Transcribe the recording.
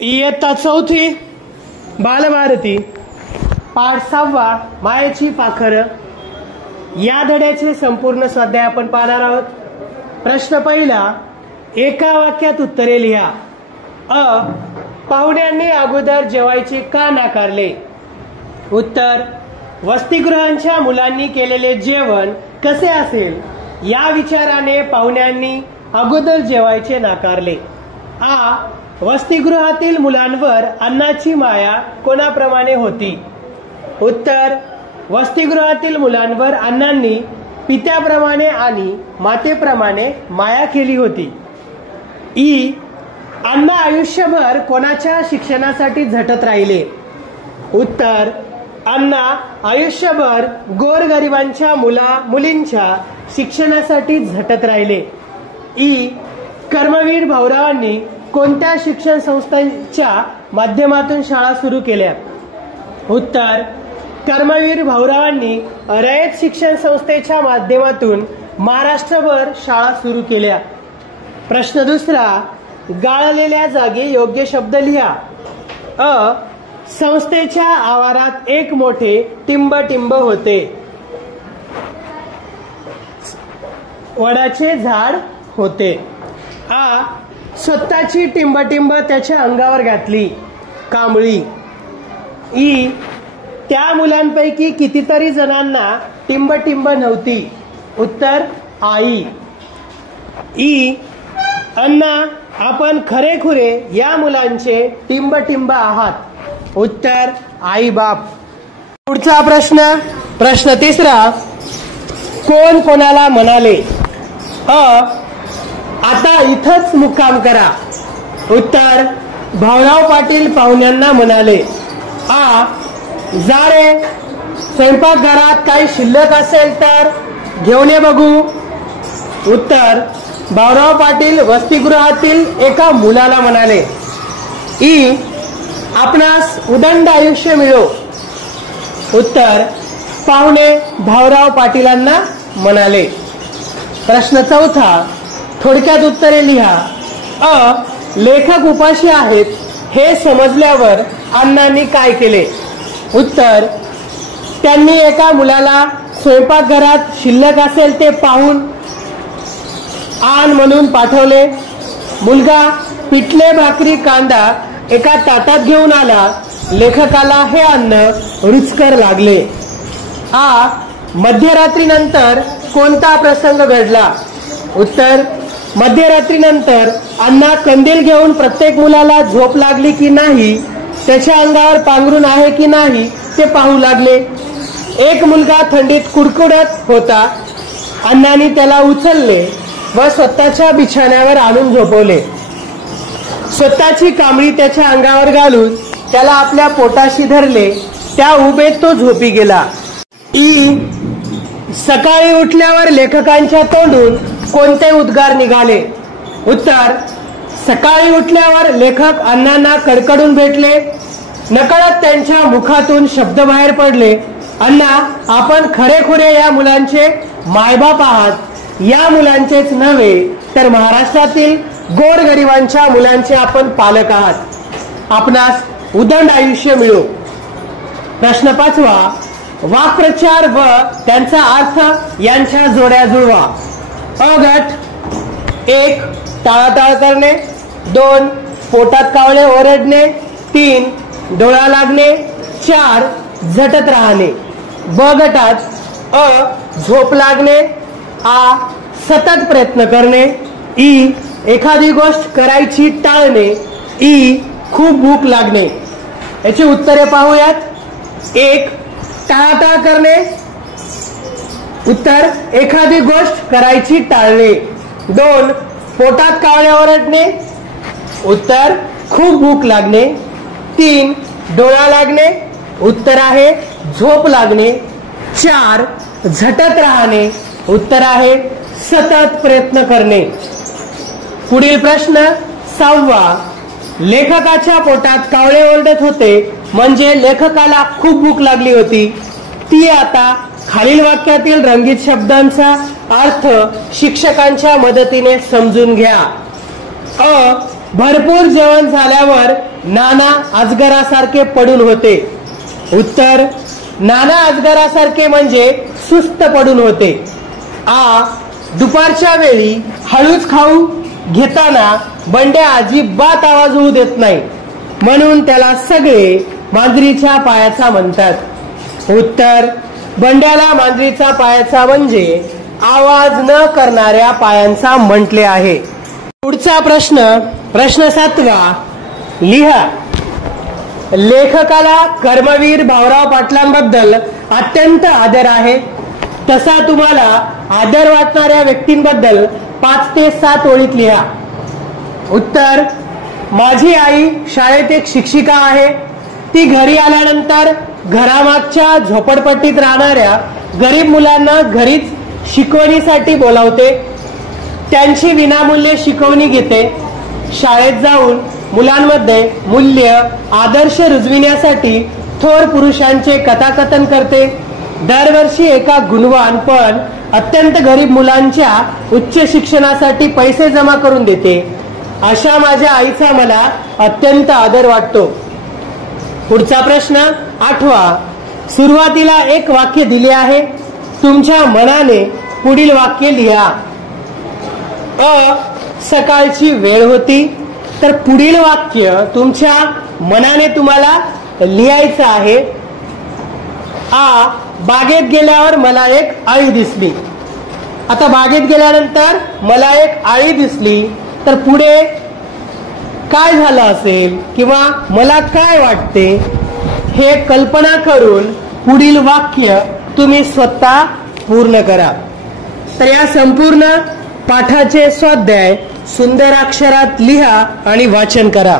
इयत्ता चौथी बालभारती पाठ 6 मायेची पाखर या धड्याचे संपूर्ण स्वाध्याय आपण पाहणार आहोत। प्रश्न पहिला, एका वाक्यात उत्तरे लिहा। पाहुण्यांनी अगोदर जेवायचे का नाकारले? उत्तर, वसतिगृहांच्या मुलांनी केलेले जेवण कसे असेल या विचाराने पाहुण्यांनी अगोदर जेवायचे नाकारले। वसतिगृहातील मुलांवर अन्नाची माया कोणाप्रमाणे होती? उत्तर, वसतिगृहातील मुलांवर अण्णांनी पित्याप्रमाणे आणि मातेप्रमाणे माया केली होती। अण्णा आयुष्यभर कोणाच्या शिक्षणासाठी झटत राहिले? उत्तर, अण्णा आयुष्यभर गोरगरिबांच्या मुलींच्या शिक्षणासाठी झटत राहिले। कर्मवीर भाऊरावांनी कोणत्या शिक्षण संस्थांच्या माध्यमातून शाळा सुरू केल्या? उत्तर, कर्मवीर भाऊरावांनी रयत शिक्षण संस्थेच्या माध्यमातून महाराष्ट्रभर शाळा सुरू केल्या। प्रश्न दुसरा, गाळलेल्या जागी योग्य शब्द लिहा। संस्थेच्या आवारात एक मोठे टिंब होते। वडाचे झाड होते। स्वतःची टिंब त्याच्या अंगावर घातली। कांबळी। त्या मुलांपैकी कितीतरी जणांना टिंब नव्हती। उत्तर, आई। अण्णा, आपण खरेखुरे या मुलांचे टिंब आहात। उत्तर, आई बाप। पुढचा प्रश्न तिसरा, कोण कोणाला म्हणाले? आता इथंच मुक्काम करा। उत्तर, भाऊराव पाटील पाहुण्यांना म्हणाले। जा रे, स्वयंपाकघरात काही शिल्लक असेल तर घेऊन ये बघू। उत्तर, भाऊराव पाटील वसतिगृहातील एका मुलाला म्हणाले। आपणास उदंड आयुष्य मिळो। उत्तर, पाहुणे भाऊराव पाटीलांना म्हणाले। प्रश्न चौथा, थोडक्यात उत्तरे लिहा। लेखक उपाशी आहेत हे समजल्यावर अण्णांनी काय केले? उत्तर, त्यांनी एका मुलाला स्वयंपाकघरात शिल्लक असेल ते पाहून आण म्हणून पाठवले। मुलगा पिठले भाकरी कांदा एका ताटात घेऊन आला। लेखकाला हे अन्न रुचकर लागले। मध्यरात्रीनंतर कोणता प्रसंग घडला? उत्तर, मध्यरात्रीनंतर अण्णा कंदील घेऊन प्रत्येक मुलाला झोप लागली की नाही, त्याच्या अंगावर पांघरून आहे की नाही ते पाहू लागले। एक मुलगा थंडीत कुडकुडत होता। अण्णांनी त्याला उचलले व स्वतःच्या बिछाण्यावर आणून झोपवले। स्वतःची कांबळी त्याच्या अंगावर घालून त्याला आपल्या पोटाशी धरले। त्या उभेत तो झोपी गेला। सकाळी उठल्यावर लेखकांच्या तोंडून कोणते उद्गार निघाले? उत्तर, सकाळी उठल्यावर लेखक अण्णांना कडकडून भेटले। नकळत त्यांच्या मुखातून शब्द बाहेर पडले। अण्णा, आपण खरेखुरे या मुलांचे मायबाप आहात। या मुलांचेच नव्हे तर महाराष्ट्रातील गोरगरिबांच्या मुलांचे आपण पालक आहात। आपणास उदंड आयुष्य मिळो। प्रश्न पाचवा, वाक्प्रचार व त्यांचा अर्थ यांच्या जोड्या जुळवा। गट, 1 टाळाटाळ करणे, 2 पोटात कावळे ओरडणे, 3 डोळा लागणे, 4 झटत राहणे। ब गटात झोप लागणे, सतत प्रयत्न करणे, एखादी गोष्ट करायची टाळणे, खूप भूक लागणे। याची उत्तरे पाहूयात। 1 टाळाटाळ करणे। उत्तर, एखादी गोष्ट करायची टाळणे। 2 पोटात कावळे ओरडणे। उत्तर, खूप भूक लागणे। 3 डोळा लागणे। उत्तर आहे झोप लागणे। 4 झटत राहणे। उत्तर आहे सतत प्रयत्न करणे। पुढील प्रश्न 6, लेखकाच्या पोटात कावळे ओरडत होते म्हणजे लेखकाला खूप भूक लागली होती। ती आता खालील वाक्यातील रंगीत शब्दांचा अर्थ शिक्षकांच्या मदतीने समजून घ्या। भरपूर जेवण झाल्यावर नाना अजगरासारखे पडून होते. उत्तर नाना अजगरासारखे म्हणजे सुस्त पडून होते. आ दुपारच्या वेळी हळूच खाऊ घेताना बंड्या अजिबात आवाज होऊ देत नाही, म्हणून त्याला सगळे मांजरीच्या पायाचा म्हणतात. उत्तर बंड्याला मांजरीचा पायाचा म्हणजे आवाज न करणाऱ्या पायांचा म्हटले आहे. पुढचा प्रश्न 7वा लिहा. लेखकाला कर्मवीर भाऊराव पाटलांबद्दल अत्यंत आदर आहे. तसा तुम्हाला आदर वाटणाऱ्या व्यक्तींबद्दल 5 ते 7 ओळीत लिहा. उत्तर माझी आई शाळेत एक शिक्षिका आहे. ती घरी आल्यानंतर घरामागच्या झोपडपट्टीत राहणाऱ्या गरीब मुलांना घरीच शिकवणीसाठी बोलावते. त्यांची विनामूल्य शिकवणी घेते. शाळेत जाऊन मुलांमध्ये मूल्य आदर्श रुजविण्यासाठी थोर पुरुषांचे कथाकथन करते. दरवर्षी एका गुणवान पण अत्यंत गरीब मुलांच्या उच्च शिक्षणासाठी पैसे जमा करून देते. अशा माझ्या आईचा मला अत्यंत आदर वाटतो. पुढचा प्रश्न 8वा. सुरुवातीला एक वाक्य दिले आहे. तुमच्या मनाने पुढील वाक्य लिहा. सकाळची वेळ होती. तर पुढील वाक्य तुमच्या मनाने तुम्हाला लिहायचं आहे. बागेत गेल्यावर मला एक आळी दिसली. आता बागेत गेल्यानंतर मला एक आळी दिसली, तर पुढे काय झालं असेल किंवा मला काय वाटते हे कल्पना करून पुढील वाक्य तुम्ही स्वतः पूर्ण करा. तर या संपूर्ण पाठाचे स्वाध्याय सुंदर अक्षरात लिहा आणि वाचन करा.